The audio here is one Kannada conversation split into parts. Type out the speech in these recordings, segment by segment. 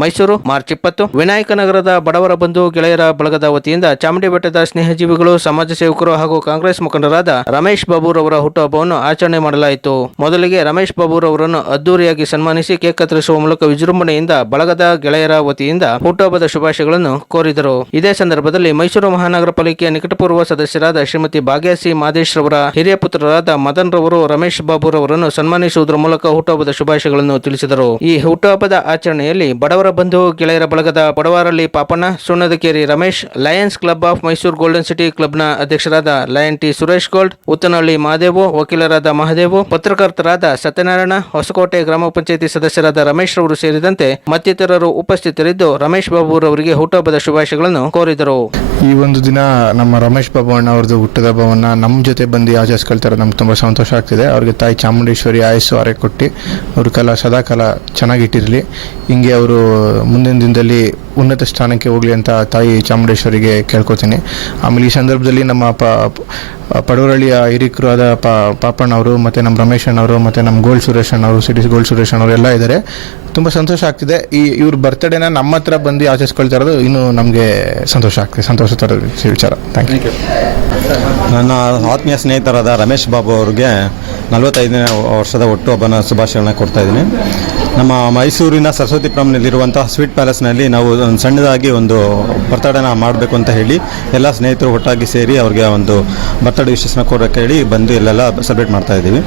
ಮೈಸೂರು ಮಾರ್ಚ್ ಇಪ್ಪತ್ತು. ವಿನಾಯಕ ನಗರದ ಬಡವರ ಬಂಧು ಗೆಳೆಯರ ಬಳಗದ ವತಿಯಿಂದ ಚಾಮುಂಡಿ ಬೆಟ್ಟದ ಸ್ನೇಹಜೀವಿಗಳು, ಸಮಾಜ ಸೇವಕರು ಹಾಗೂ ಕಾಂಗ್ರೆಸ್ ಮುಖಂಡರಾದ ರಮೇಶ್ ಬಾಬುರವರ ಹುಟ್ಟುಹಬ್ಬವನ್ನು ಆಚರಣೆ ಮಾಡಲಾಯಿತು. ಮೊದಲಿಗೆ ರಮೇಶ್ ಬಾಬುರವರನ್ನು ಅದ್ದೂರಿಯಾಗಿ ಸನ್ಮಾನಿಸಿ ಕೇಕ್ ಕತ್ತರಿಸುವ ಮೂಲಕ ವಿಜೃಂಭಣೆಯಿಂದ ಬಳಗದ ಗೆಳೆಯರ ವತಿಯಿಂದ ಹುಟ್ಟುಹಬ್ಬದ ಶುಭಾಶಯಗಳನ್ನು ಕೋರಿದರು. ಇದೇ ಸಂದರ್ಭದಲ್ಲಿ ಮೈಸೂರು ಮಹಾನಗರ ಪಾಲಿಕೆಯ ನಿಕಟಪೂರ್ವ ಸದಸ್ಯರಾದ ಶ್ರೀಮತಿ ಭಾಗ್ಯಸಿ ಮಾದೇಶ್ ರವರ ಹಿರಿಯ ಪುತ್ರರಾದ ಮದನ್ ರವರು, ರಮೇಶ್ ಬಾಬುರವರನ್ನು ಸನ್ಮಾನಿಸುವುದರ ಮೂಲಕ ಹುಟ್ಟುಹಬ್ಬದ ಶುಭಾಶಯಗಳನ್ನು ತಿಳಿಸಿದರು. ಈ ಹುಟ್ಟುಹಬ್ಬದ ಆಚರಣೆಯಲ್ಲಿ ಬಡವರ ಬಂಧು, ಗೆಳೆಯರ ಬಳಗದ Badavaralli Papanna, Sunnadakeri Ramesh, lions club of Mysuru golden city ಕ್ಲಬ್ನ ಅಧ್ಯಕ್ಷರಾದ lion T Suresh gold, Uttanahalli Mahadevu, ವಕೀಲರಾದ ಮಹದೇವು, ಪತ್ರಕರ್ತರಾದ ಸತ್ಯನಾರಾಯಣ, ಹೊಸಕೋಟೆ ಗ್ರಾಮ ಪಂಚಾಯಿತಿ ಸದಸ್ಯರಾದ ರಮೇಶ್ ರವರು ಸೇರಿದಂತೆ ಮತ್ತಿತರರು ಉಪಸ್ಥಿತರಿದ್ದು ರಮೇಶ್ ಬಾಬುರವರಿಗೆ ಹುಟ್ಟುಹಬ್ಬದ ಶುಭಾಶಯಗಳನ್ನು ಕೋರಿದರು. ಈ ಒಂದು ದಿನ ನಮ್ಮ ರಮೇಶ್ ಬಾಬು ಅಣ್ಣ ಅವ್ರದ್ದು ಹುಟ್ಟದ ನಮ್ಮ ಜೊತೆ ಬಂದು ಆಚರಿಸ್ಕೊಳ್ತಾರೆ, ನಮ್ಗೆ ತುಂಬ ಸಂತೋಷ ಆಗ್ತಿದೆ. ಅವ್ರಿಗೆ ತಾಯಿ ಚಾಮುಂಡೇಶ್ವರಿ ಆಯಸ್ಸು ಅರೆ ಕೊಟ್ಟು ಅವ್ರ ಕಾಲ ಸದಾಕಾಲ ಚೆನ್ನಾಗಿಟ್ಟಿರಲಿ ಹಿಂಗೆ ಅವರು ಮುಂದಿನ ದಿನದಲ್ಲಿ ಉನ್ನತ ಸ್ಥಾನಕ್ಕೆ ಹೋಗಲಿ ಅಂತ ತಾಯಿ ಚಾಮುಂಡೇಶ್ವರಿಗೆ ಕೇಳ್ಕೊತೀನಿ. ಆಮೇಲೆ ಈ ಸಂದರ್ಭದಲ್ಲಿ ನಮ್ಮ ಪ ಪಡವರಳ್ಳಿಯ ಹಿರಿಕರು ಆದ ಪಾಪಣ್ಣ ಅವರು ಮತ್ತು ನಮ್ಮ ರಮೇಶಣ್ಣ ಅವರು ಮತ್ತು ನಮ್ಮ ಗೋಲ್ಡ್ ಸುರೇಶಣ್ಣ ಅವರು, ಸಿಟಿ ಗೋಲ್ಡ್ ಸುರೇಶಣ್ಣ ಅವರು ಎಲ್ಲ ಇದ್ದಾರೆ ತುಂಬ ಸಂತೋಷ ಆಗ್ತಿದೆ. ಈ ಇವ್ರ ಬರ್ತ್ಡೇನ ನಮ್ಮ ಹತ್ರ ಬಂದು ಆಚರಿಸ್ಕೊಳ್ತಾ ಇರೋದು ಇನ್ನೂ ನಮಗೆ ಸಂತೋಷ ಆಗ್ತಿದೆ. ಸಂತೋಷ ತರೋದು ವಿಚಾರ. ಥ್ಯಾಂಕ್ ಯು ನನ್ನ ಆತ್ಮೀಯ ಸ್ನೇಹಿತರಾದ ರಮೇಶ್ ಬಾಬು ಅವ್ರಿಗೆ ನಲವತ್ತೈದನೇ ವರ್ಷದ ಹುಟ್ಟುಹಬ್ಬನ ಶುಭಾಶಯಗಳನ್ನ ಕೊಡ್ತಾ ಇದ್ದೀನಿ. ನಮ್ಮ ಮೈಸೂರಿನ ಸರಸ್ವತಿ ಸರಸ್ವತಿಪುರಂನಲ್ಲಿರುವಂಥ ಸ್ವೀಟ್ ಪ್ಯಾಲೇಸ್ನಲ್ಲಿ ನಾವು ಒಂದು ಸಣ್ಣದಾಗಿ ಒಂದು ಬರ್ತಡೇನ ಮಾಡಬೇಕು ಅಂತ ಹೇಳಿ ಎಲ್ಲ ಸ್ನೇಹಿತರು ಒಟ್ಟಾಗಿ ಸೇರಿ ಅವ್ರಿಗೆ ಒಂದು ಬರ್ತಡೇ ವಿಶೇಷನ ಕೋರಕ್ಕೆ ಹೇಳಿ ಬಂದು ಇಲ್ಲೆಲ್ಲ ಸೆಲೆಬ್ರೇಟ್ ಮಾಡ್ತಾ ಇದ್ದೀವಿ.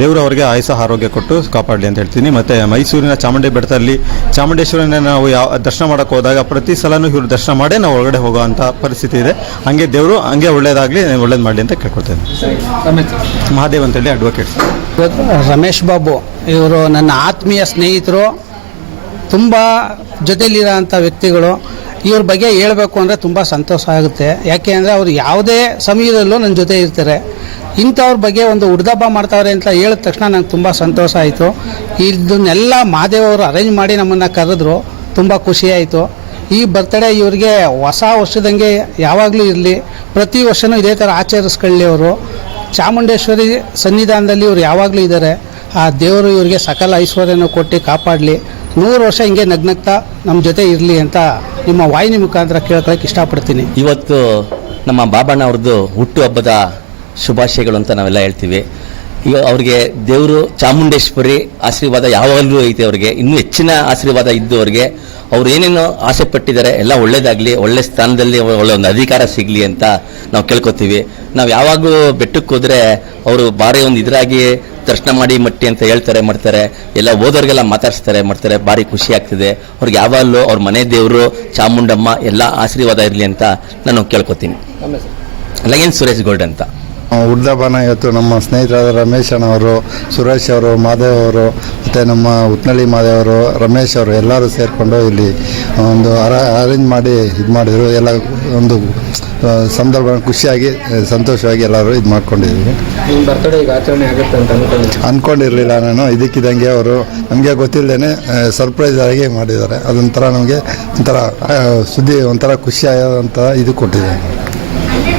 ದೇವರು ಅವರಿಗೆ ಆಯಸ ಆರೋಗ್ಯ ಕೊಟ್ಟು ಕಾಪಾಡಲಿ ಅಂತ ಹೇಳ್ತೀನಿ. ಮತ್ತು ಮೈಸೂರಿನ ಚಾಮುಂಡಿ ಬೆಟ್ಟದಲ್ಲಿ ಚಾಮುಂಡೇಶ್ವರಿನ ನಾವು ಯಾವ ದರ್ಶನ ಮಾಡೋಕ್ಕೆ ಹೋದಾಗ ಪ್ರತಿ ಸಲನೂ ಇವರು ದರ್ಶನ ಮಾಡೇ ನಾವು ಒಳಗಡೆ ಹೋಗೋವಂಥ ಪರಿಸ್ಥಿತಿ ಇದೆ. ಹಂಗೆ ದೇವರು ಹಂಗೆ ಒಳ್ಳೇದಾಗಲಿ, ಒಳ್ಳೇದು ಮಾಡಲಿ ಅಂತ ಕೇಳ್ಕೊಳ್ತೇನೆ. ಮಹಾದೇವ್ ಅಂತೇಳಿ ಅಡ್ವೊಕೇಟ್ ರಮೇಶ್ ಬಾಬು, ಇವರು ನನ್ನ ಆತ್ಮೀಯ ಸ್ನೇಹಿತರು, ತುಂಬ ಜೊತೆಲಿರೋಂಥ ವ್ಯಕ್ತಿಗಳು. ಇವ್ರ ಬಗ್ಗೆ ಹೇಳಬೇಕು ಅಂದರೆ ತುಂಬ ಸಂತೋಷ ಆಗುತ್ತೆ. ಯಾಕೆ ಅಂದರೆ ಅವ್ರು ಯಾವುದೇ ಸಮಯದಲ್ಲೂ ನನ್ನ ಜೊತೆ ಇರ್ತಾರೆ. ಇಂಥವ್ರ ಬಗ್ಗೆ ಒಂದು ಹುಡ್ದಬ್ಬ ಮಾಡ್ತಾವ್ರೆ ಅಂತ ಹೇಳಿದ ತಕ್ಷಣ ನಂಗೆ ತುಂಬ ಸಂತೋಷ ಆಯಿತು. ಇದನ್ನೆಲ್ಲ ಮಾದೇವ್ ಅವರು ಅರೇಂಜ್ ಮಾಡಿ ನಮ್ಮನ್ನು ಕರೆದ್ರು. ತುಂಬ ಖುಷಿಯಾಯಿತು ಈ ಬರ್ತಡೇ ಇವ್ರಿಗೆ ಹೊಸ ವರ್ಷದಂಗೆ ಯಾವಾಗಲೂ ಇರಲಿ. ಪ್ರತಿ ವರ್ಷವೂ ಇದೇ ಥರ ಆಚರಿಸ್ಕೊಳ್ಳಿ ಅವರು. ಚಾಮುಂಡೇಶ್ವರಿ ಸನ್ನಿಧಾನದಲ್ಲಿ ಇವ್ರು ಯಾವಾಗಲೂ ಇದ್ದಾರೆ ಆ ದೇವರು ಇವರಿಗೆ ಸಕಲ ಐಶ್ವರ್ಯನ ಕೊಟ್ಟು ಕಾಪಾಡಲಿ. ನೂರು ವರ್ಷ ಹಿಂಗೆ ನಗ್ನಗ್ತಾ ನಮ್ಮ ಜೊತೆ ಇರಲಿ ಅಂತ ನಿಮ್ಮ ವಾಹಿನಿ ಮುಖಾಂತರ ಕೇಳ್ಕೊಳಕ್ಕೆ ಇಷ್ಟಪಡ್ತೀನಿ. ಇವತ್ತು ನಮ್ಮ ಬಾಬಣ್ಣ ಅವ್ರದ್ದು ಹುಟ್ಟುಹಬ್ಬದ ಶುಭಾಶಯಗಳು ಅಂತ ನಾವೆಲ್ಲ ಹೇಳ್ತೀವಿ. ಈಗ ಅವ್ರಿಗೆ ದೇವರು ಚಾಮುಂಡೇಶ್ವರಿ ಆಶೀರ್ವಾದ ಯಾವಾಗಲೂ ಐತೆ ಅವ್ರಿಗೆ. ಇನ್ನೂ ಹೆಚ್ಚಿನ ಆಶೀರ್ವಾದ ಇದ್ದು ಅವ್ರಿಗೆ. ಅವ್ರು ಏನೇನು ಆಸೆ ಪಟ್ಟಿದ್ದಾರೆ ಎಲ್ಲ ಒಳ್ಳೇದಾಗಲಿ ಒಳ್ಳೆ ಸ್ಥಾನದಲ್ಲಿ ಒಳ್ಳೆ ಒಂದು ಅಧಿಕಾರ ಸಿಗಲಿ ಅಂತ ನಾವು ಕೇಳ್ಕೊತೀವಿ. ನಾವು ಯಾವಾಗಲೂ ಬೆಟ್ಟಕ್ಕೆ ಹೋದರೆ ಅವರು ಭಾರಿ ಒಂದು ಇದರಾಗಿ ದರ್ಶನ ಮಾಡಿ ಮಟ್ಟಿ ಅಂತ ಹೇಳ್ತಾರೆ ಮಾಡ್ತಾರೆ. ಎಲ್ಲ ಓದೋರಿಗೆಲ್ಲ ಮಾತಾಡಿಸ್ತಾರೆ ಮಾಡ್ತಾರೆ. ಭಾರಿ ಖುಷಿ ಆಗ್ತಿದೆ. ಅವ್ರಿಗೆ ಯಾವಾಗಲೂ ಅವ್ರ ಮನೆ ದೇವರು ಚಾಮುಂಡಮ್ಮ ಎಲ್ಲ ಆಶೀರ್ವಾದ ಇರಲಿ ಅಂತ ನಾನು ಕೇಳ್ಕೊತೀನಿ. ಲಗೇನ್ ಸುರೇಶ್ ಗೋಲ್ಡ್ ಅಂತ. ಹುಡ್ದಬ್ಬನ ಇವತ್ತು ನಮ್ಮ ಸ್ನೇಹಿತರಾದ ರಮೇಶ್ ಅಣ್ಣವರು ಸುರೇಶ್ ಅವರು ಮಾದೇವ್ ಅವರು ಮತ್ತು ನಮ್ಮ ಉತ್ನಳ್ಳಿ ಮಾದೇವ್ ಅವರು ರಮೇಶ್ ಅವರು ಎಲ್ಲರೂ ಸೇರಿಕೊಂಡು ಇಲ್ಲಿ ಒಂದು ಅರ ಅರೇಂಜ್ ಮಾಡಿ ಇದು ಮಾಡಿದರು. ಎಲ್ಲ ಒಂದು ಸಂದರ್ಭ ಖುಷಿಯಾಗಿ ಸಂತೋಷವಾಗಿ ಎಲ್ಲರೂ ಇದು ಮಾಡ್ಕೊಂಡಿದ್ದೀವಿ ಬರ್ತಡೇ ಈಗ ಆಚರಣೆ ಆಗುತ್ತೆ ಅಂತ ಅಂದ್ಕೊಂಡಿರಲಿಲ್ಲ ನಾನು. ಇದಕ್ಕಿದ್ದಂಗೆ ಅವರು ನಮಗೆ ಗೊತ್ತಿಲ್ಲದೇ ಸರ್ಪ್ರೈಸ್ ಆಗಿ ಮಾಡಿದ್ದಾರೆ. ಅದೊಂಥರ ನಮಗೆ ಒಂಥರ ಸುದ್ದಿ ಒಂಥರ ಖುಷಿಯಾದಂಥ ಇದು ಕೊಟ್ಟಿದ್ದಾರೆ.